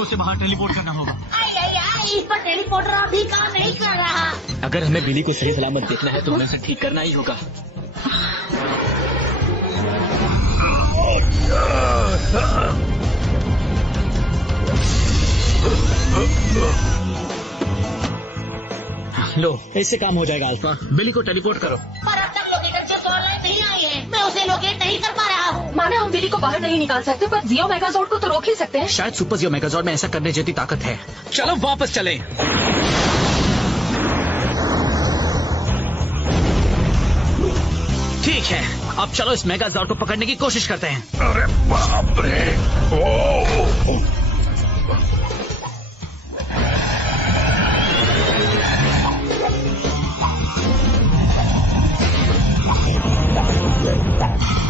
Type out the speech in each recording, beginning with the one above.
उसे बाहर टेलीपोर्ट करना होगा। इस पर टेलीपोर्टर अभी काम नहीं कर रहा। अगर हमें बिली को सही सलामत देखना है तो हमें उसे ठीक करना ही होगा। लो, इससे काम हो जाएगा अल्फा। बिली को टेलीपोर्ट करो। पर अब तक लोकेटर से कॉल नहीं आई है। मैं उसे लोकेट नहीं कर पा रहा हूँ। माने हम बिली को बाहर नहीं निकाल सकते, पर जियो मेगाजोर्ड को तो रोक ही सकते हैं। शायद सुपर जियो मेगाजोर्ड में ऐसा करने जैसी ताकत है। चलो वापस चलें। ठीक है, अब चलो इस मेगाजोर्ड को पकड़ने की कोशिश करते हैं। अरे बाप रे!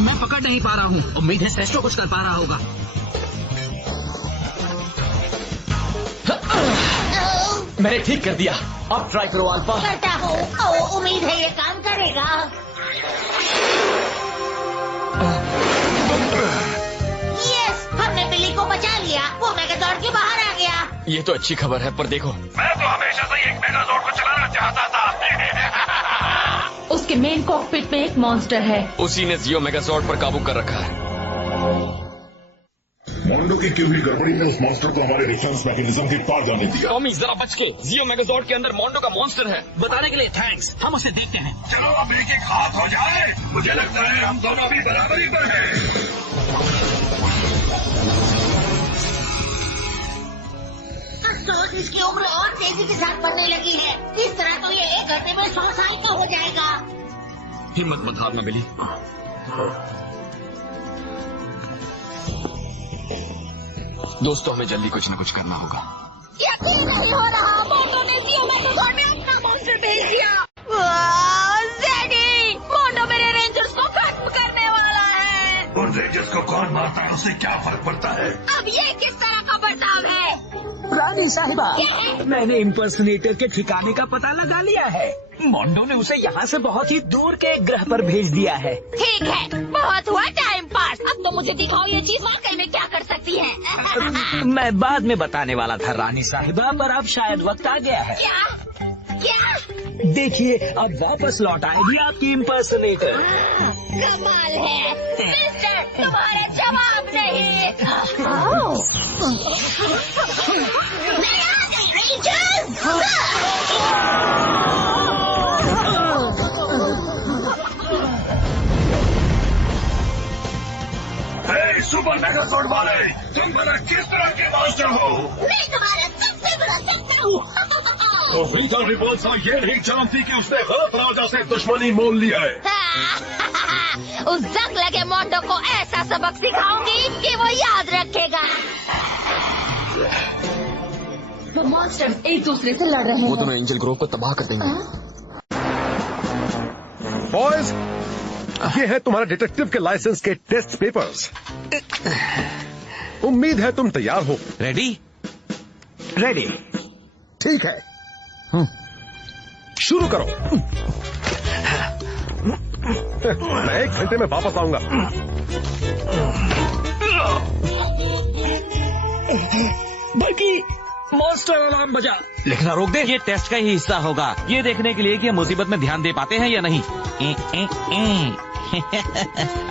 मैं पकड़ नहीं पा रहा हूँ। उम्मीद है सेस्ट्रो कुछ कर पा रहा होगा। मैंने ठीक कर दिया। अब ट्राई करो अल्फा। करता हूँ। उम्मीद है ये काम करेगा। यस, हमने बिली को बचा लिया। वो मेगाजोर्ड के बाहर आ गया। ये तो अच्छी खबर है, पर देखो, मैं तो हमेशा से एक मेगाजोर्ड को चलाना चाहता था। उसके मेन कॉकपिट में एक मॉन्स्टर है। उसी ने जियो मेगाजोर्ड पर काबू कर रखा है। मोंडो की क्यों हुई गड़बड़ी ने उस मॉन्स्टर को हमारे डिफेंस मैकेनिज्म के पार जाने दिया। टॉमी जरा बच के। जियो मेगाजोर्ड के अंदर मोंडो का मॉन्स्टर है। बताने के लिए थैंक्स। हम उसे देखते हैं। चलो अब एक एक हाथ हो जाए। मुझे लगता है हम दोनों अभी बराबरी पर हैं। अफसोस, इसकी उम्र और तेजी के साथ बढ़ने लगी है। इस तरह तो ये 1 घंटे में 100 साल का हो जाएगा। हिम्मत मत हारना बिली। दोस्तों, हमें जल्दी कुछ न कुछ करना होगा। यकीन नहीं हो रहा, मोंडो ने जियो मेगाजोर्ड में अपना मॉन्स्टर भेज दिया। ज़ेडी, मोंडो मेरे रेंजर्स को खत्म करने वाला है। उन रेंजर्स को कौन मारता है, उससे क्या फर्क पड़ता है? अब ये किस तरह का बर्ताव है? रानी साहिबा, मैंने इम्पर्सनेटर के ठिकाने का पता लगा लिया है। मोंडो ने उसे यहाँ से बहुत ही दूर के ग्रह पर भेज दिया है। ठीक है, बहुत हुआ टाइम पास। अब तो मुझे दिखाओ ये चीज वाकई में क्या कर सकती है। मैं बाद में बताने वाला था रानी साहिबा, पर अब शायद वक्त आ गया है। क्या? देखिए, अब वापस लौट आएगी आपकी इम्पर्सनेटर। कमाल है मिस्टर, तुम्हारा जवाब नहीं। सुपर मेगाजोर्ड वाले, तुम बड़ा किस तरह के मॉन्स्टर हो? मैं तुम्हारा सबसे बड़ा शत्रु हूँ। तो फिल्टर रिपोर्ट ये नहीं जानती कि उसने गलत राजा से दुश्मनी मोल लिया है। उस जंग लगे मोंडो को ऐसा सबक सिखाऊंगी कि वो याद रखेगा। वो मॉन्स्टर्स एक दूसरे से लड़ रहे हैं। वो दोनों एंजल ग्रोव को तबाह कर देंगे। बॉयज, ये है तुम्हारा डिटेक्टिव के लाइसेंस के टेस्ट पेपर्स। उम्मीद है तुम तैयार हो। रेडी? रेडी। ठीक है, शुरू करो। मैं 1 घंटे में वापस आऊंगा। बाकी मॉन्स्टर अलार्म बजा। लिखना रोक दे। ये टेस्ट का ही हिस्सा होगा, ये देखने के लिए कि हम मुसीबत में ध्यान दे पाते हैं या नहीं।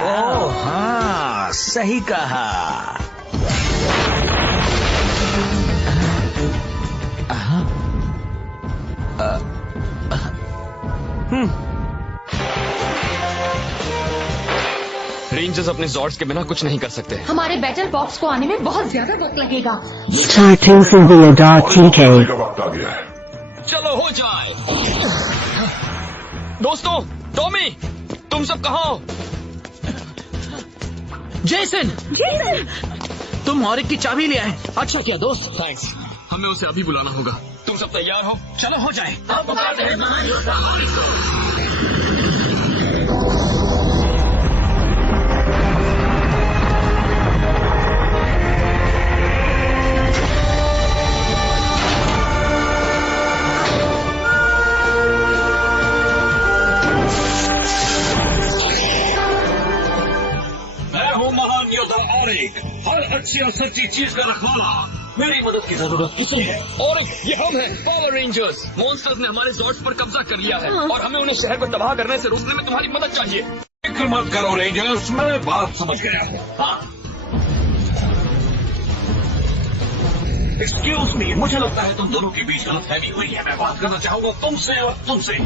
ओह हाँ, सही कहा। रेंजर्स अपने जॉर्ड्स के बिना कुछ नहीं कर सकते। हमारे बैटल बॉक्स को आने में बहुत ज्यादा वक्त लगेगा। Starting Sylvia TK. का वक्त आ गया है। चलो हो जाए। दोस्तों, टॉमी, तुम सब कहाँ हो? जेसन, तुम और एक की चाबी ले आए। अच्छा किया दोस्त। थैंक्स। हमें उसे अभी बुलाना होगा। तुम सब तैयार हो? चलो हो जाए। मैं हूँ महान योद्धा ऑरिक, हर अच्छी और सच्ची चीज का रखवाला। मेरी मदद की जरूरत किसे है? और ये हम हैं, पावर रेंजर्स। मॉन्स्टर्स ने हमारे जॉर्ड्स पर कब्जा कर लिया है और हमें उन्हें शहर को तबाह करने से रोकने में तुम्हारी मदद चाहिए। फिक्र मत करो रेंजर्स, मैं बात समझ गया हूँ। एक्सक्यूज मी, मुझे लगता है तुम दोनों के बीच गलतफहमी हुई है। मैं बात करना चाहूंगा तुमसे और तुमसे।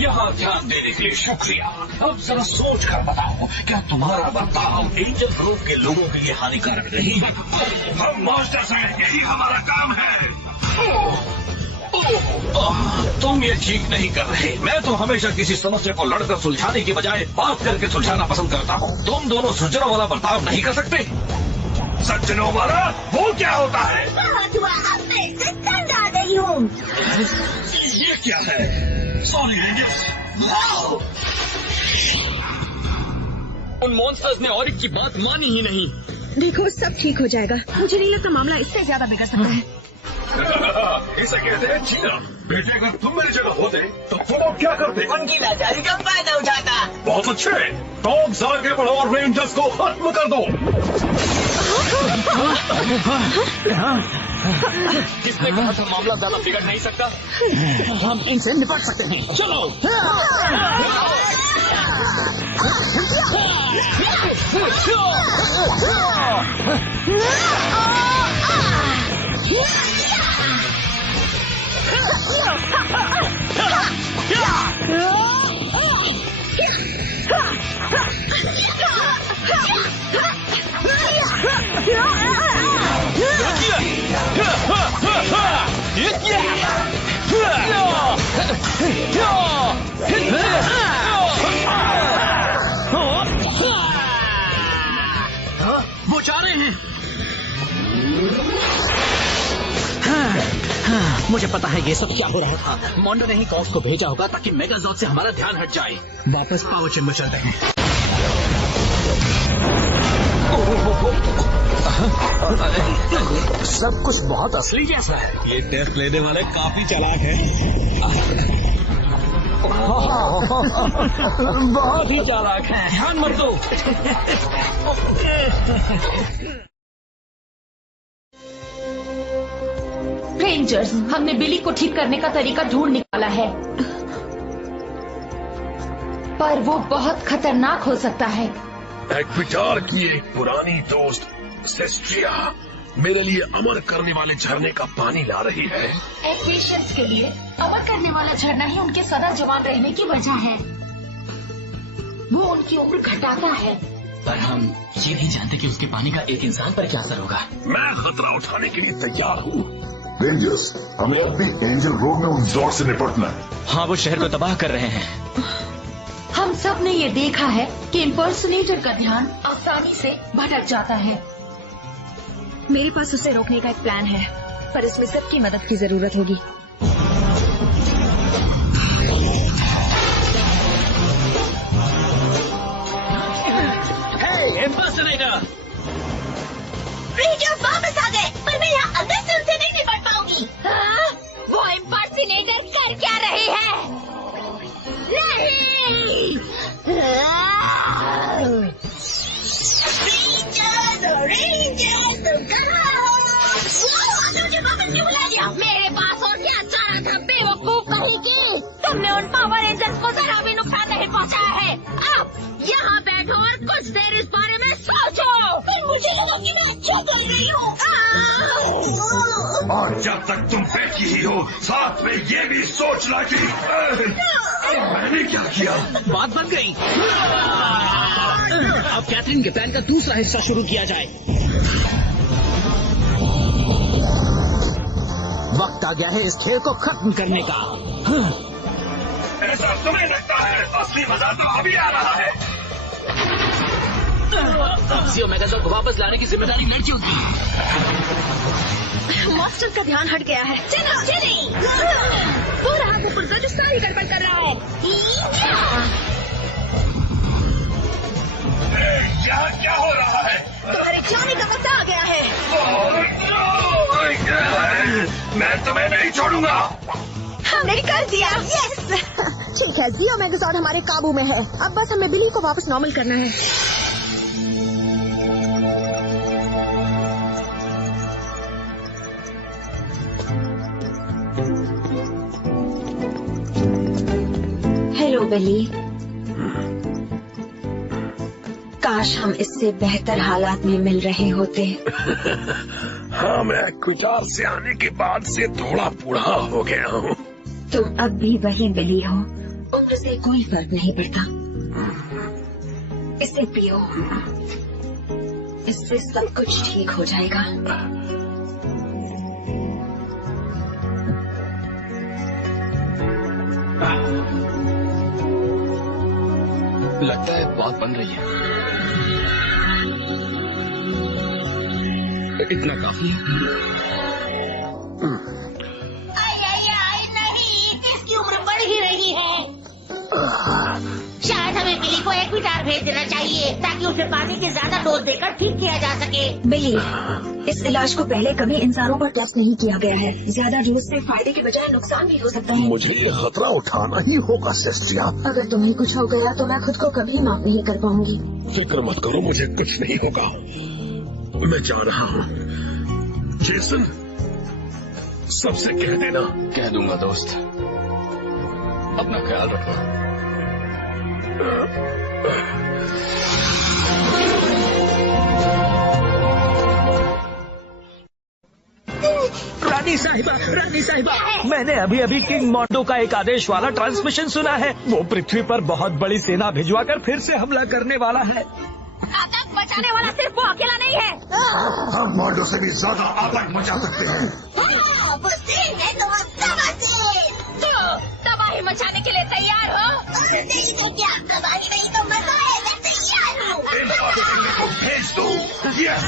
यहाँ ध्यान देने के लिए शुक्रिया। अब जरा सोच कर बताओ, क्या तुम्हारा बर्ताव एंजल ग्रोव के लोगों के लिए हानिकारक नहीं है? हम मॉन्स्टर्स हैं, यही हमारा काम है। तुम ये ठीक नहीं कर रहे। मैं तो हमेशा किसी समस्या को लड़कर सुलझाने की बजाय बात करके सुलझाना पसंद करता हूँ। तुम दोनों सज्जनों वाला बर्ताव नहीं कर सकते। सज्जनों वाला वो क्या होता है? बहुत हुआ, अब मैं इससे तंग आ गई हूँ। ये क्या है? Sorry rangers. उन मॉन्स्टर्स ने ऑरिक की बात मानी ही नहीं। देखो सब ठीक हो जाएगा। मुझे नहीं लगता मामला इससे ज्यादा बिगड़ सकता है। इसे कहते हैं जीना। बेटे, अगर तुम मेरी जगह होते तो तुम अब क्या करते? उनकी लाचारी का फायदा उठाता। बहुत अच्छे, डॉग्स आगे बढ़ो और रेंजर्स को खत्म कर दो। किसने कहा था मामला ज्यादा बिगड़ नहीं सकता? हम इनसे निपट सकते हैं। चलो। वो जा रहे हैं। मुझे पता है ये सब क्या हो रहा था। मोंडो ने ही कॉक्स को भेजा होगा ताकि मेगाजॉर्ड से हमारा ध्यान हट जाए। वापस पावर चेंबर चलते हैं। सब कुछ बहुत असली जैसा है। ये टेस्ट लेने वाले काफी चालाक हैं। बहुत ही चालाक हैं। ध्यान मत दो। रेंजर्स, हमने बिली को ठीक करने का तरीका ढूंढ निकाला है, पर वो बहुत खतरनाक हो सकता है। एक्विटार की एक पुरानी दोस्त सेस्ट्रिया मेरे लिए अमर करने वाले झरने का पानी ला रही है। एक्वेशियंस के लिए अमर करने वाला झरना ही उनके सदा जवान रहने की वजह है। वो उनकी उम्र घटाता है। पर हम ये नहीं जानते कि उसके पानी का एक इंसान पर क्या असर होगा। मैं खतरा उठाने के लिए तैयार हूँ। रेंजर्स, हमें अब भी एंजल ग्रोव में उन जॉर्ड से निपटना है। हाँ, वो शहर को तबाह कर रहे हैं। हम सब ने ये देखा है कि इम्पर्सनेटर का ध्यान आसानी से भटक जाता है। मेरे पास उसे रोकने का एक प्लान है, पर इसमें सबकी मदद की जरूरत होगी। इम्पर्सनेटर! रेंजर्स वापस आ गए, पर मैं यहाँ अंदर से उनसे नहीं निपट पाऊंगी। वो इम्पर्सनेटर कर क्या रहे हैं? नहीं! रेंजर्स, तुम कहाँ हो? मुझे वापस क्यों बुला लिया? मेरे पास और क्या चारा था, बेवकूफ कहीं की। तुमने उन पावर रेंजर्स को जरा भी नुकसान नहीं पहुँचाया है। अब यहाँ बैठो और कुछ देर इस बारे में सोचो। फिर मुझे लगा कि मैं अच्छा कर रही हूँ। और जब तक तुम बैठी ही हो, साथ में ये भी सोचना कि मैंने क्या किया। बात बन गई। अब कैथरीन के प्लान का दूसरा हिस्सा शुरू किया जाए। वक्त आ गया है इस खेल को खत्म करने का। ऐसा तुम्हें लगता है? असली मजा तो अभी आ रहा है। जियो मेगाजॉर्ड को वापस लाने की जिम्मेदारी लड़कियों की। मॉन्स्टर का ध्यान हट गया है। चलो चले। वो रहा वो पुर्जा जो सारी गड़बड़ कर रहा है। यहाँ क्या हो रहा है? तुम्हारे जाने का वक्त आ गया है। मैं तुम्हें नहीं छोड़ूंगा। हमने कर दिया। यस। ठीक है, जियो मेगाजॉर्ड हमारे काबू में है। अब बस हमें बिली को वापस नॉर्मल करना है। बिली। काश हम इससे बेहतर हालात में मिल रहे होते। हाँ, मैं क्विटार से आने के बाद से थोड़ा बूढ़ा हो गया हूँ। तुम अब भी वही बिली हो, उम्र से कोई फर्क नहीं पड़ता। इसे पियो, इससे सब कुछ ठीक हो जाएगा। लगता है बात बन रही है। इतना काफी है। नहीं, इसकी उम्र बढ़ ही रही है। शायद हमें बिली को एक क्विटार भेज देना चाहिए ताकि उसे पानी के ज्यादा डोज देकर ठीक किया जा सके। बिली, इस इलाज को पहले कभी इंसानों पर टेस्ट नहीं किया गया है। ज्यादा डोज से फायदे के बजाय नुकसान भी हो सकता है। मुझे ये खतरा उठाना ही होगा सेस्टिया। अगर तुम्हें कुछ हो गया तो मैं खुद को कभी माफ नहीं कर पाऊंगी। फिक्र मत करो, मुझे कुछ नहीं होगा। मैं जा रहा हूँ। जेसन, सबसे कह देना। कह दूंगा दोस्त। अपना ख्याल रखना। रानी साहिबा, मैंने अभी अभी किंग मोंडो का एक आदेश वाला ट्रांसमिशन सुना है। वो पृथ्वी पर बहुत बड़ी सेना भिजवाकर फिर से हमला करने वाला है। आतंक मचाने वाला सिर्फ वो अकेला नहीं है। हम मॉडो से भी ज्यादा आतंक मचा सकते हैं। तो तबाही मचाने के लिए तैयार हो? नहीं तो क्या, तबाही नहीं तो मजा है। मैं तैयार हूँ। भेज दो। यस।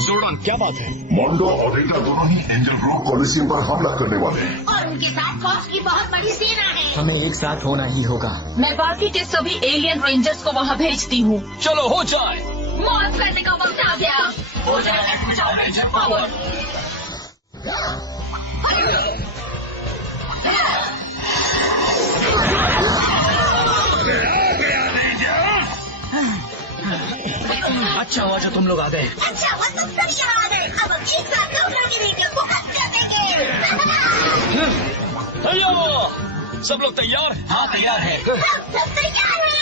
जोर्डन, क्या बात है? मॉन्डो और रेंजर दोनों ही एंजल ग्रोव कॉलिसियम पर हमला करने वाले हैं। और उनके साथ फौज की बहुत बड़ी सेना है। हमें एक साथ होना ही होगा। मैं बाकी के सभी एलियन रेंजर्स को वहाँ भेजती हूँ। चलो हो जाए। मौत करने का वक्त आ गया। हो जाए रेंजर पावर। अच्छा हुआ जो तुम लोग आ गए। अच्छा वो तुम सब यहाँ आ गए। अब हम एक साथ लौटाने रेंजर को खत्म कर देंगे। सब लोग तैयार? हाँ तैयार है। हम सब तैयार हैं।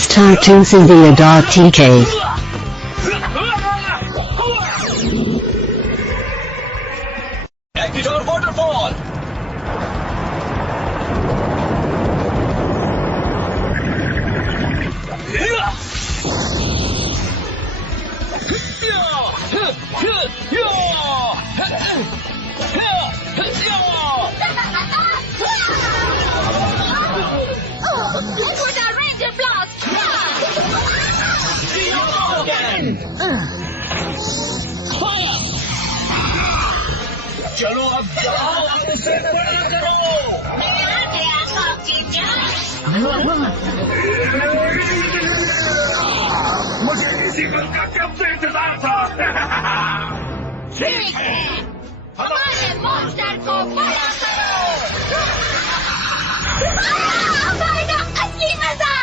StarToonthIndia.tk Ecuador waterfall. Ranger blast. चलो अब जाओ, उसे बड़ा करो। मुझे इसी पल का कब से इंतजार था। ठीक है, हमारे मॉन्स्टर को बड़ा करो। असली मजा।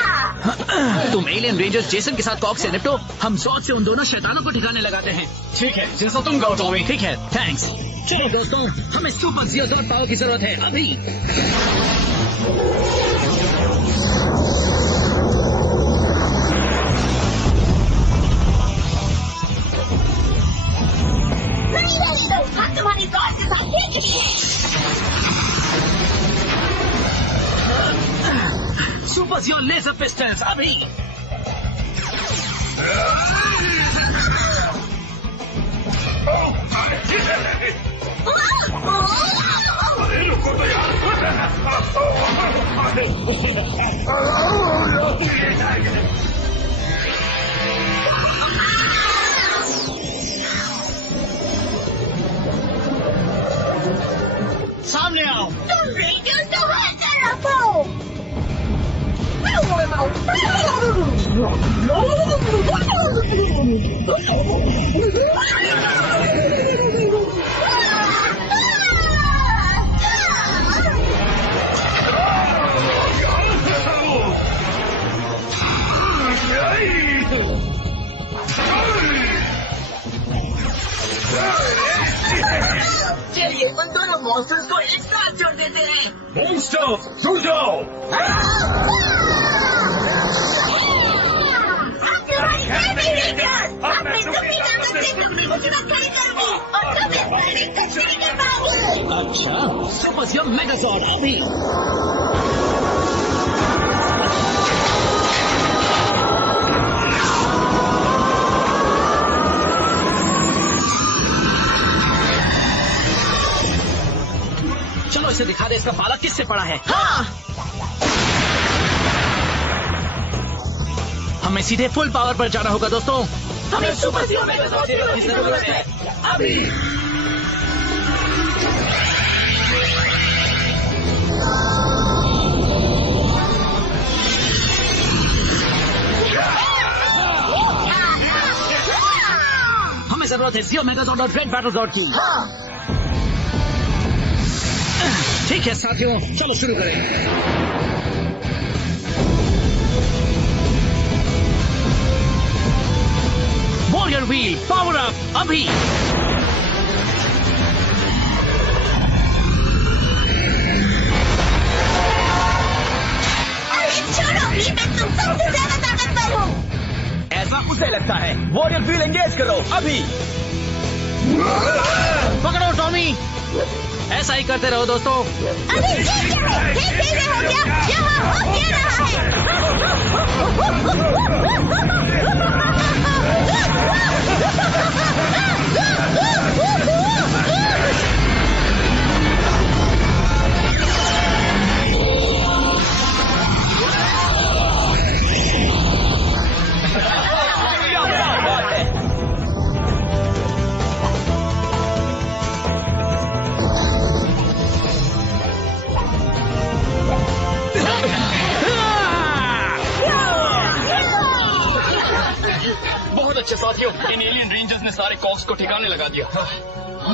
तुम एलियन रेंजर्स जेसन के साथ कॉक से निपटो, हम सॉर्ड से उन दोनों शैतानों को ठिकाने लगाते हैं। ठीक है, जैसा तुम कहो टॉमी। ठीक है, थैंक्स। चलो दोस्तों, हमें सुपर जियोसॉर्ड पावर की जरूरत है अभी। हम तुम्हारी गॉड के साथ भेज चुकी है। सुपर जियो लेजर पिस्टल्स अभी। रुको तो यार। चलिए उन दोनों मॉन्स्टर्स को एक साथ जोड़ देते हैं। मॉन्स्टर सुन जाओ। अच्छा, सुपर मेगाजॉर्ड अभी। चलो इसे दिखा दे इसका पाला किससे पड़ा है। हाँ! हमें सीधे फुल पावर पर जाना होगा दोस्तों। हमें सुपर मेगाजॉर्ड की जरूरत है अभी। हमें जरूरत है जियो मेगाजॉर्ड और ग्रेट बैटलजॉर्ड की। ठीक है साथियों, चलो शुरू करें। वॉरियर व्हील पावर अप अभी। छोड़ो, ये मैं तुम सबसे ज्यादा ताकतवर हूँ। ऐसा उसे लगता है। वॉरियर व्हील एंगेज करो अभी। पकड़ो टॉमी। ऐसा ही करते रहो दोस्तों। अभी ये क्या है? ये धीरे हो गया। यहाँ हो क्या रहा अच्छा साथियों, इन एलियन रेंजर्स ने सारे कॉक्स को ठिकाने लगा दिया।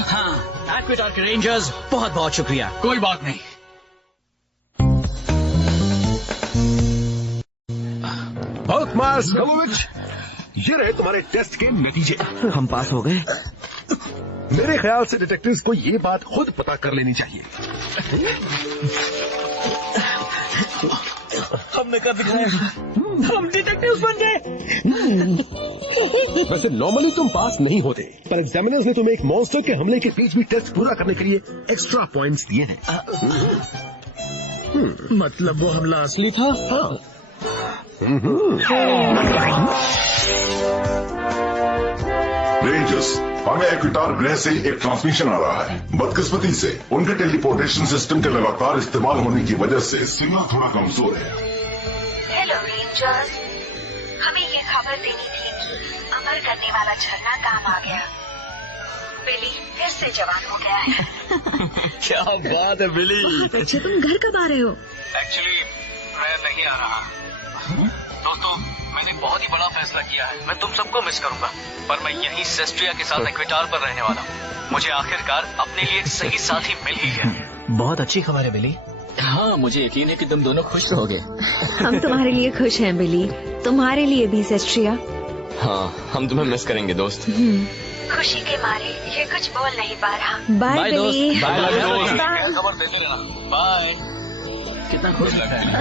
हाँ, एक्विटार के रेंजर्स बहुत बहुत शुक्रिया। कोई बात नहीं। मार्स कलोविच, ये रहे तुम्हारे टेस्ट के नतीजे। हम पास हो गए। मेरे ख्याल से डिटेक्टिव्स को ये बात खुद पता कर लेनी चाहिए। हमने कर दिखाया, हम डिटेक्टिव्स बन गए। वैसे नॉर्मली तुम पास नहीं होते, पर एग्जामिनर्स ने तुम्हें एक मॉन्स्टर के हमले के बीच भी टेस्ट पूरा करने के लिए एक्स्ट्रा पॉइंट्स दिए हैं। मतलब वो हमला असली था? हाँ। रेंजर्स, हमें एक्विटार ग्रह से एक ट्रांसमिशन आ रहा है। बदकिस्मती से उनके टेलीपोर्टेशन सिस्टम के लगातार इस्तेमाल होने की वजह से सिग्नल थोड़ा कमजोर है। हेलो रेंजर्स, हमें ये खबर देनी थी कि अमर करने वाला झरना काम आ गया। बिली फिर से जवान हो गया है। क्या बात है बिली। अच्छा तुम घर कब आ रहे हो? एक्चुअली मैं नहीं आ रहा। दोस्तों, मैंने बहुत ही बड़ा फैसला किया है। मैं तुम सबको मिस करूंगा, पर मैं यहीं सेस्ट्रिया के साथ एक्विटार पर रहने वाला हूँ। मुझे आखिरकार अपने लिए एक सही साथी मिल ही गया। बहुत अच्छी खबर है बिली। हाँ, मुझे यकीन है कि तुम दोनों खुश रहोगे। हम तुम्हारे लिए खुश हैं बिली, तुम्हारे लिए भी सेस्ट्रिया। हाँ, हम तुम्हें मिस करेंगे दोस्त। खुशी के मारे ये कुछ बोल नहीं पा रहा। बाय बिली। खबर देते रहना। बाय। कितना खुश लगा है।